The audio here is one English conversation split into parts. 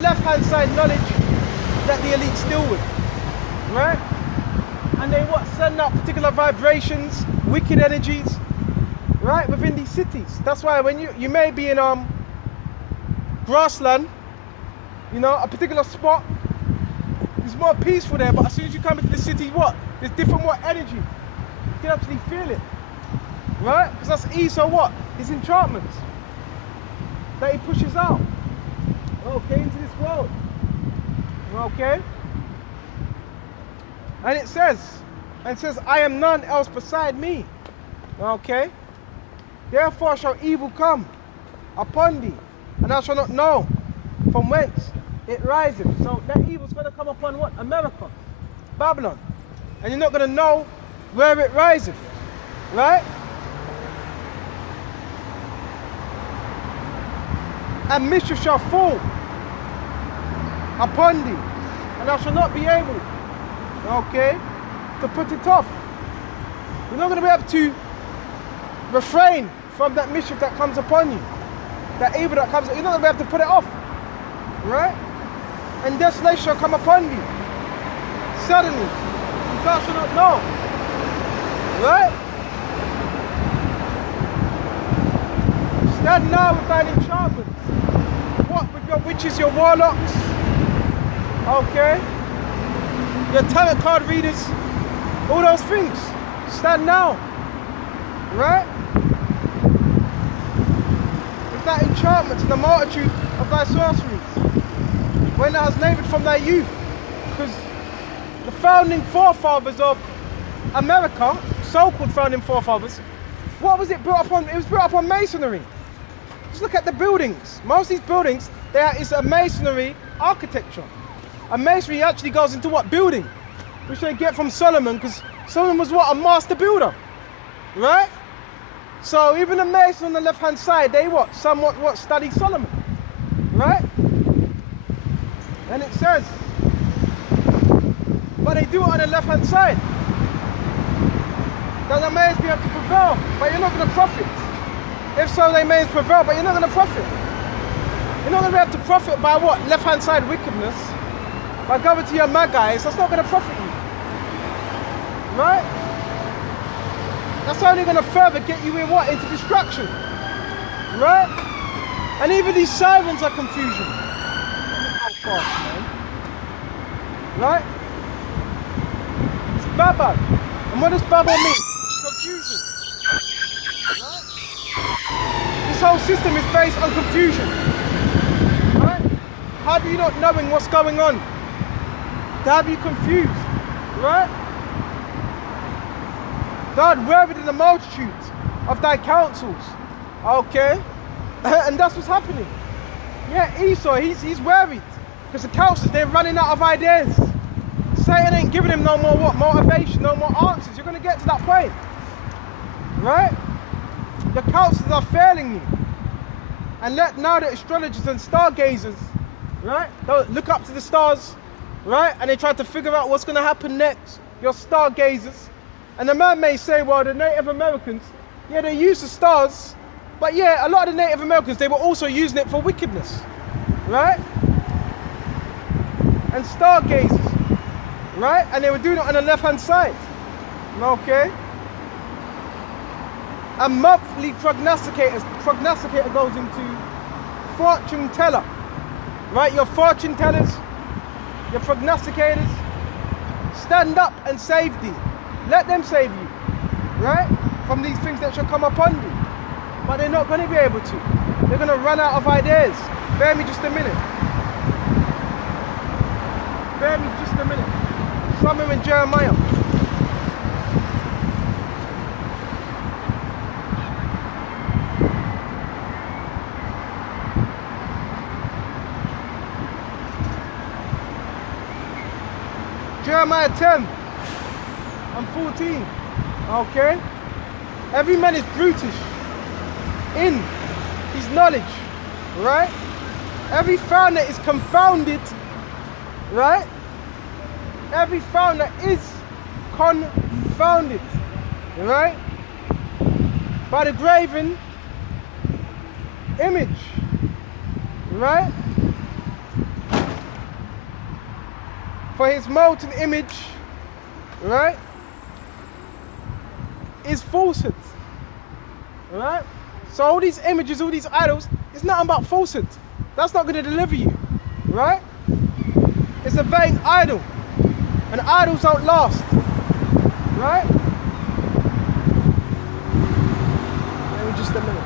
left-hand side knowledge that the elites deal with, right? And they send out particular vibrations, wicked energies, right, within these cities. That's why when you may be in grassland, you know, a particular spot, it's more peaceful there, but as soon as you come into the city, there's different energy. You can actually feel it, right? Because that's Esau his enchantments that he pushes out, okay, into this world, okay? And it says, I am none else beside me, okay? Therefore shall evil come upon thee, and thou shalt not know from whence it riseth. So that evil's going to come upon what? America, Babylon. And you're not going to know where it riseth, right? And mischief shall fall upon thee, and thou shalt not be able, okay, to put it off. You're not going to be able to refrain from that mischief that comes upon you, that evil that comes. You're not going to be able to put it off, right? And desolation shall come upon thee suddenly, and thou shalt not know, right? Stand now with thine enchantments. What? With your witches, your warlocks, okay? Your tarot card readers, all those things. Stand now, right? With that enchantment and the multitude of thy sorceries, when thou hast laboured from thy youth. Because the founding forefathers of America, so-called founding forefathers, what was it built upon? It was built upon masonry. Just look at the buildings. Most of these buildings, is a masonry architecture. And masonry actually goes into what? Building, which they get from Solomon, because Solomon was what? A master builder, right? So even the mason on the left-hand side, they somewhat study Solomon, right? And it says, but they do it on the left-hand side, that they may be able to prevail, but you're not going to profit. If so, they may prevail, but you're not going to profit. You're not going to be able to profit by what? Left-hand side wickedness. By going to your Magi's, that's not going to profit you, right? That's only going to further get you in what? Into destruction, right? And even these sirens are confusion. Right? It's Babel. And what does Babel mean? Confusion. Right? This whole system is based on confusion. Right? Have you not knowing what's going on? To have you confused. Right? God worried in the multitude of thy counsels. Okay? And that's what's happening. Yeah, Esau, he's worried. Because the counsellors, they're running out of ideas. Satan ain't giving him no more what? Motivation, no more answers. You're going to get to that point. Right? The counsellors are failing you. And let now the astrologers and stargazers, right? They'll look up to the stars, right? And they try to figure out what's going to happen next. Your stargazers. And the man may say, well, the Native Americans, yeah, they use the stars. But yeah, a lot of the Native Americans, they were also using it for wickedness. Right? And stargazers, right? And they were doing it on the left-hand side, okay? A monthly prognosticator goes into fortune teller, right? Your fortune tellers, your prognosticators, stand up and save thee. Let them save you, right? From these things that shall come upon thee. But they're not going to be able to. They're going to run out of ideas. Bear me just a minute. Bear me just a minute. Somewhere in Jeremiah. Jeremiah 10 and 14. Okay? Every man is brutish in his knowledge. Right? Every founder is confounded. Right? Every founder is confounded, right? By the graven image, right? for his molten image, right, is falsehood. Right? So all these images, all these idols, it's nothing but falsehood. That's not going to deliver you. Right? It's a vain idol. And idols don't last. Right? Wait just a minute.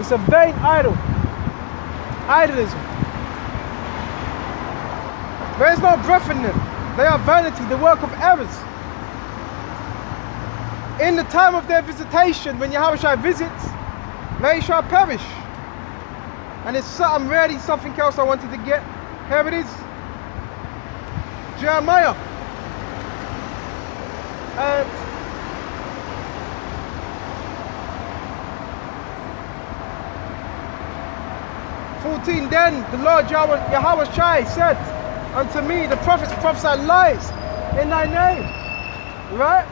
It's a vain idol. Idolism. There is no breath in them. They are vanity, the work of errors. In the time of their visitation, when Yahushua visits, they shall perish. And it's something really, something else I wanted to get. Here it is. Jeremiah. And 14, then the Lord Yahweh Shai said unto me, the prophets prophesy lies in thy name. Right?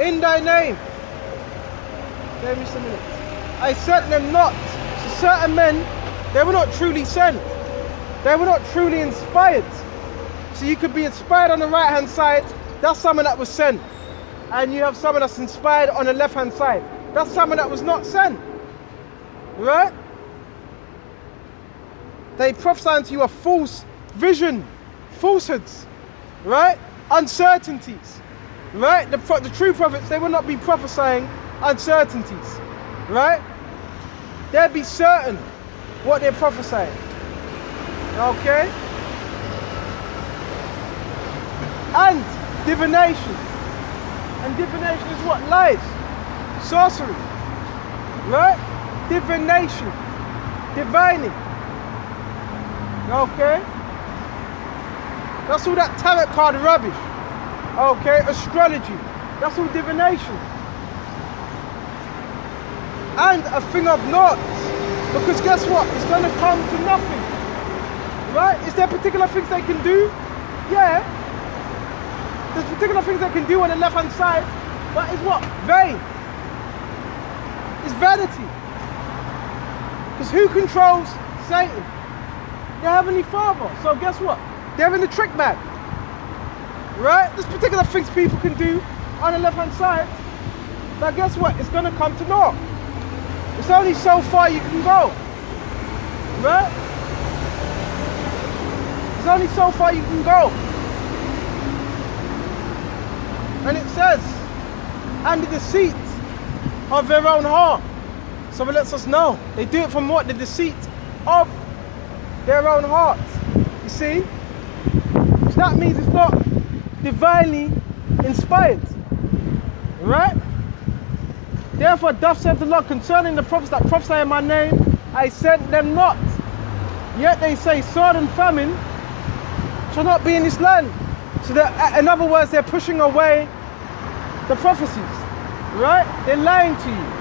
In thy name. Give me some minutes. I sent them not. So certain men, they were not truly sent. They were not truly inspired. So you could be inspired on the right hand side, that's someone that was sent. And you have someone that's inspired on the left hand side. That's someone that was not sent. Right? They prophesy unto you a false vision, falsehoods, right? Uncertainties, right? The true prophets, they will not be prophesying uncertainties, right? They'll be certain what they're prophesying, okay? And divination. And divination is what? Lies, sorcery, right? Divination, divining. Okay? That's all that tarot card rubbish. Okay? Astrology. That's all divination. And a thing of naught. Because guess what? It's going to come to nothing. Right? Is there particular things they can do? Yeah. There's particular things they can do on the left hand side. But it's what? Vain. It's vanity. Because who controls Satan? The Heavenly Father. So guess what? They're in the trick bag. Right? There's particular things people can do on the left hand side. But guess what? It's going to come to naught. It's only so far you can go. Right? It's only so far you can go. And it says, and the deceit of their own heart. So it lets us know. They do it from what? The deceit of their own hearts. You see? So that means it's not divinely inspired. Right? Therefore, doth saith the Lord concerning the prophets that prophesy in my name, I sent them not. Yet they say, sword and famine shall not be in this land. So that, in other words, they're pushing away the prophecies. Right? They're lying to you.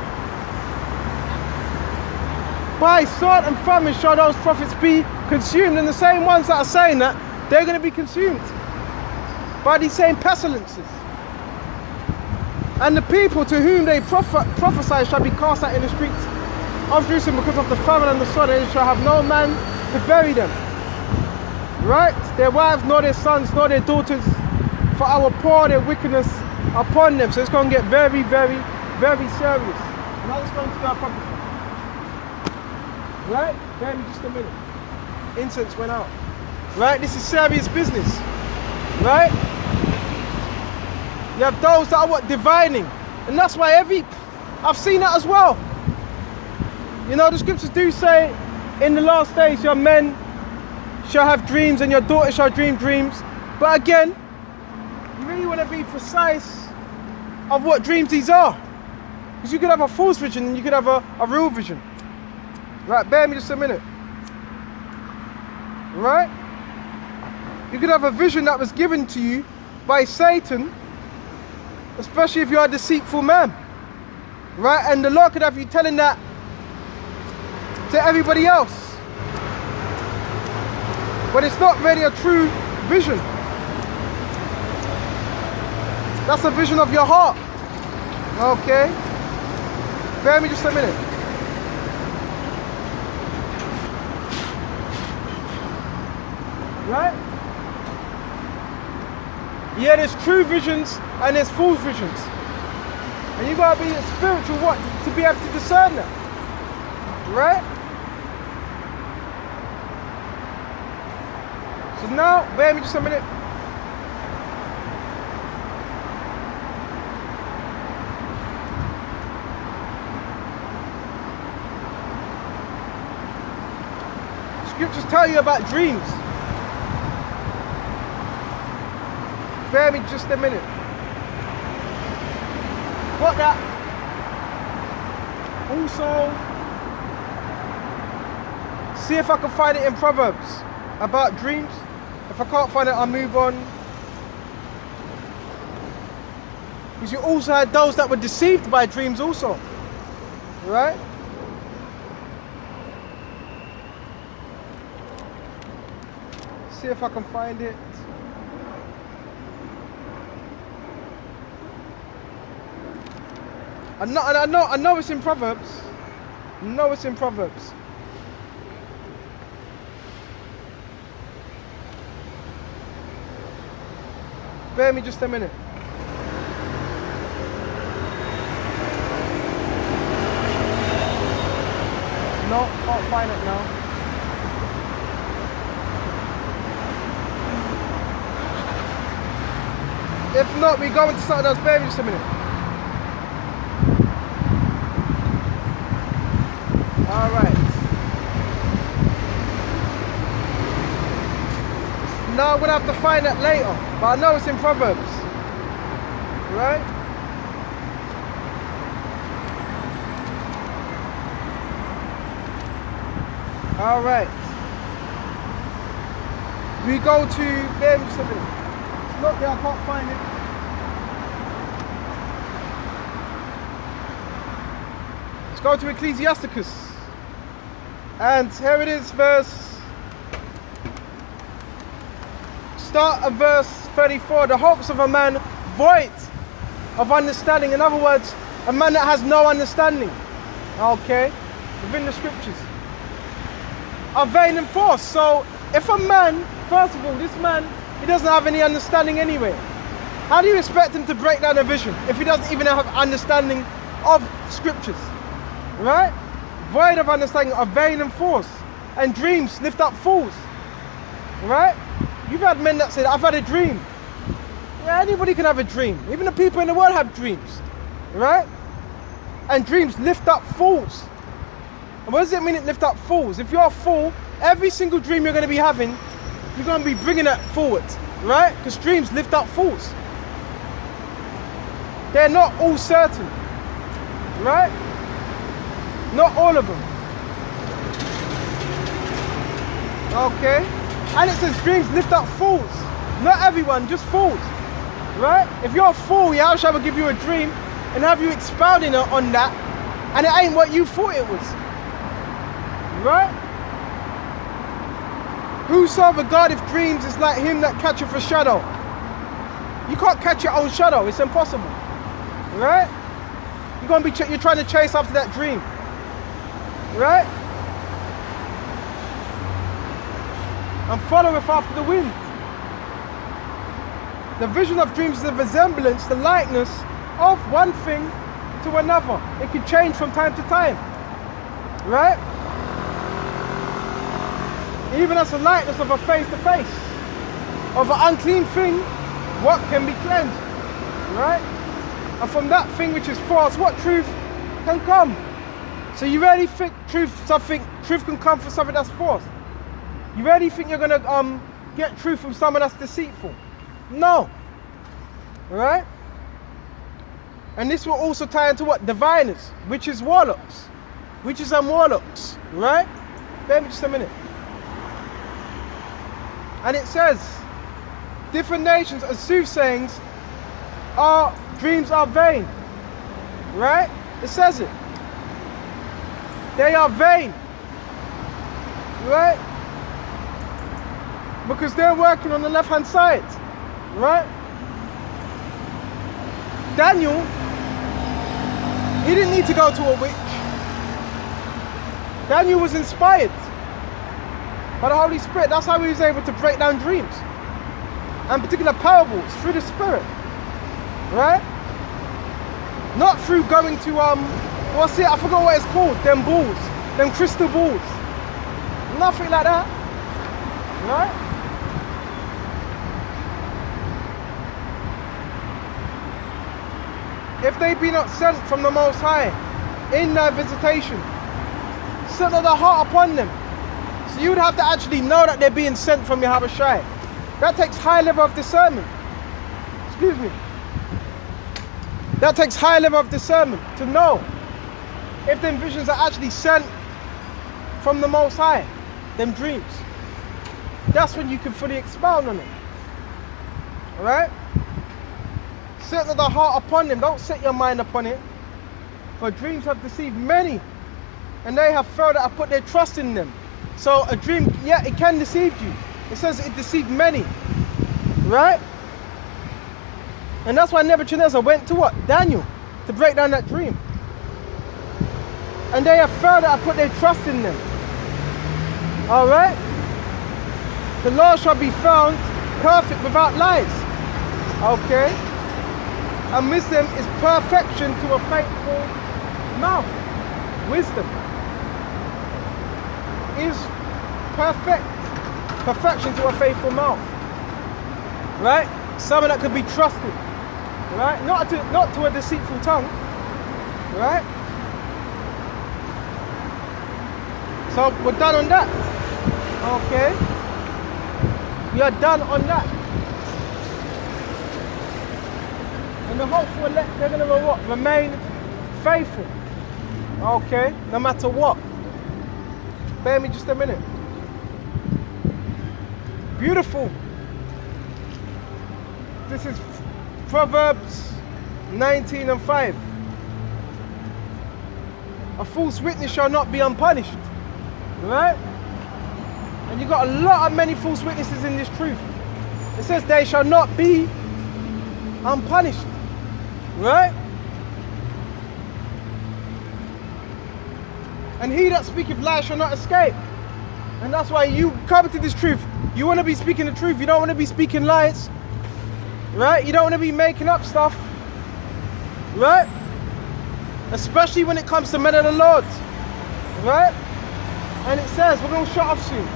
By sword and famine shall those prophets be consumed. And the same ones that are saying that, they're going to be consumed by these same pestilences. And the people to whom they prophesy shall be cast out in the streets of Jerusalem because of the famine and the sword, and they shall have no man to bury them. Right? Their wives, nor their sons, nor their daughters, for I will pour their wickedness upon them. So it's going to get very, very, very serious. Now let's go into our proper. Right? Bear me just a minute. Incense went out. Right? This is serious business. Right? You have those that are what? Divining. And that's why I've seen that as well. You know, the scriptures do say, in the last days your men shall have dreams and your daughters shall dream dreams. But again, you really want to be precise of what dreams these are. Because you could have a false vision and you could have a real vision. Right, bear me just a minute. Right? You could have a vision that was given to you by Satan, especially if you're a deceitful man. Right? And the Lord could have you telling that to everybody else. But it's not really a true vision. That's a vision of your heart. Okay? Bear me just a minute. Right? Yeah, there's true visions and there's false visions. And you gotta be spiritual what? To be able to discern that. Right? So now, bear with me just a minute. Scriptures tell you about dreams. Bear me just a minute. Got that. Also, see if I can find it in Proverbs about dreams. If I can't find it, I'll move on. Because you also had those that were deceived by dreams also. Right? See if I can find it. I know it's in Proverbs. I know it's in Proverbs. Bear me just a minute. No, can't find it now. If not, we go into something else. Bear me just a minute. Alright. Now I'm going to have to find that later. But I know it's in Proverbs. Right? Alright. We go to... Bear me just a minute. It's not there, I can't find it. Let's go to Ecclesiasticus. And here it is, start at verse 34. The hopes of a man void of understanding. In other words, a man that has no understanding. Okay? Within the scriptures. Are vain and false. So, if a man, first of all, this man, he doesn't have any understanding anyway. How do you expect him to break down a vision if he doesn't even have understanding of scriptures? Right? Void of understanding are vain and false. And dreams lift up fools. Right? You've had men that said, I've had a dream. Yeah, anybody can have a dream. Even the people in the world have dreams. Right? And dreams lift up fools. And what does it mean it lift up fools? If you're a fool, every single dream you're going to be having, you're going to be bringing that forward. Right? Because dreams lift up fools. They're not all certain. Right? Not all of them. Okay? And it says dreams lift up fools. Not everyone, just fools. Right? If you're a fool, Yahshua will give you a dream and have you expounding on that, and it ain't what you thought it was. Right? Whoso regardeth dreams is like him that catcheth a shadow. You can't catch your own shadow, it's impossible. Right? You're trying to chase after that dream. Right? And followeth after the wind. The vision of dreams is a resemblance, the likeness of one thing to another. It can change from time to time. Right? Even as the likeness of a face to face. Of an unclean thing, what can be cleansed? Right? And from that thing which is false, what truth can come? So you really think truth can come from something that's false? You really think you're gonna get truth from someone that's deceitful? No. Alright? And this will also tie into what? Diviners, witches, warlocks. Witches and warlocks. Right? Bear me just a minute. And it says, different nations and soothsayings dreams are vain. Right? It says it. They are vain. Right? Because they're working on the left-hand side. Right? Daniel, he didn't need to go to a witch. Daniel was inspired by the Holy Spirit. That's how he was able to break down dreams and particular parables through the Spirit, right? Not through going to what's it? I forgot what it's called. Them balls, them crystal balls. Nothing like that, right? If they be not sent from the Most High in their visitation, sent of the heart upon them. So you would have to actually know that they're being sent from Yahweh Shai. That takes high level of discernment. Excuse me. That takes high level of discernment to know if them visions are actually sent from the Most High, them dreams. That's when you can fully expound on it. Alright? Set the heart upon them. Don't set your mind upon it. For dreams have deceived many, and they have failed that have put their trust in them. So a dream, yeah, it can deceive you. It says it deceived many. Right? And that's why Nebuchadnezzar went to what? Daniel, to break down that dream. And they have failed that have put their trust in them. Alright? The Lord shall be found perfect without lies. Okay? And wisdom is perfection to a faithful mouth. Wisdom is perfection to a faithful mouth. Right? Someone that could be trusted. Right? Not to a deceitful tongue. Right? So we're done on that. Okay? We are done on that. And the hopeful elect, they're going to what? Remain faithful. Okay? No matter what. Bear me just a minute. Beautiful. This is Proverbs 19:5. A false witness shall not be unpunished. Right? And you got a lot of many false witnesses in this truth. It says they shall not be unpunished. Right? And he that speaketh lies shall not escape. And that's why you come to this truth. You want to be speaking the truth. You don't want to be speaking lies. Right? You don't want to be making up stuff. Right? Especially when it comes to men of the Lord. Right? And it says, we're going to shut off soon.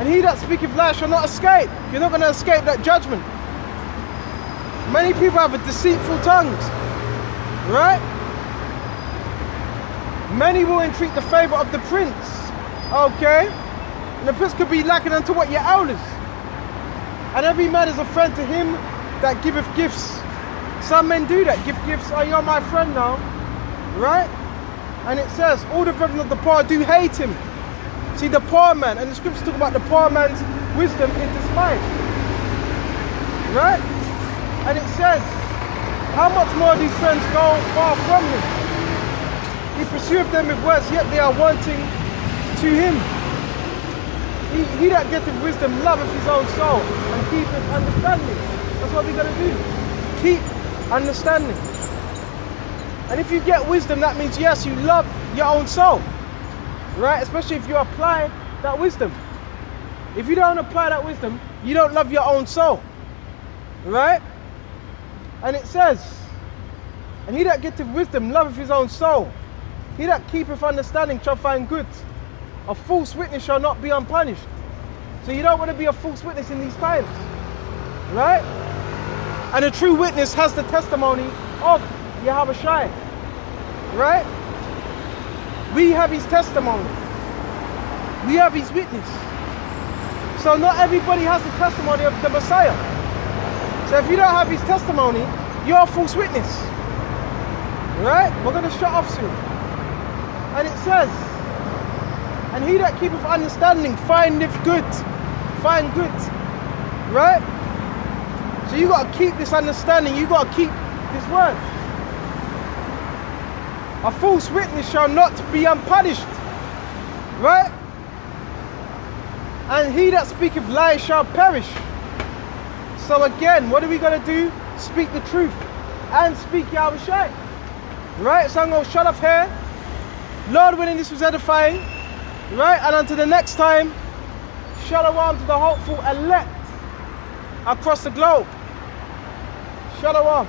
And he that speaketh lies shall not escape. You're not going to escape that judgment. Many people have a deceitful tongues. Right? Many will entreat the favor of the prince. Okay? And the prince could be lacking unto what? Your elders. And every man is a friend to him that giveth gifts. Some men do that. Give gifts. Oh, you're my friend now. Right? And it says, all the brethren of the poor do hate him. See, the poor man, and the scriptures talk about the poor man's wisdom is despised. Right? And it says, how much more these friends go far from him? He pursueth them with words, yet they are wanting to him. He that getteth wisdom loveth his own soul, and keepeth understanding. That's what we're going to do. Keep understanding. And if you get wisdom, that means, yes, you love your own soul. Right? Especially if you apply that wisdom. If you don't apply that wisdom, you don't love your own soul. Right? And it says, and he that getteth wisdom loveth his own soul. He that keepeth understanding shall find good. A false witness shall not be unpunished. So you don't want to be a false witness in these times. Right? And a true witness has the testimony of Yahweh Shai. Right? We have his testimony. We have his witness. So not everybody has the testimony of the Messiah. So if you don't have his testimony, you're a false witness. Right? We're going to shut off soon. And it says, and he that keepeth understanding findeth good. Find good. Right? So you got to keep this understanding. You got to keep this word. A false witness shall not be unpunished. Right? And he that speaketh lies shall perish. So again, what are we going to do? Speak the truth and speak Yahweh Shai. Right? So I'm going to shut off here. Lord willing, this was edifying. Right? And until the next time, Shalom to the hopeful elect across the globe. Shalom.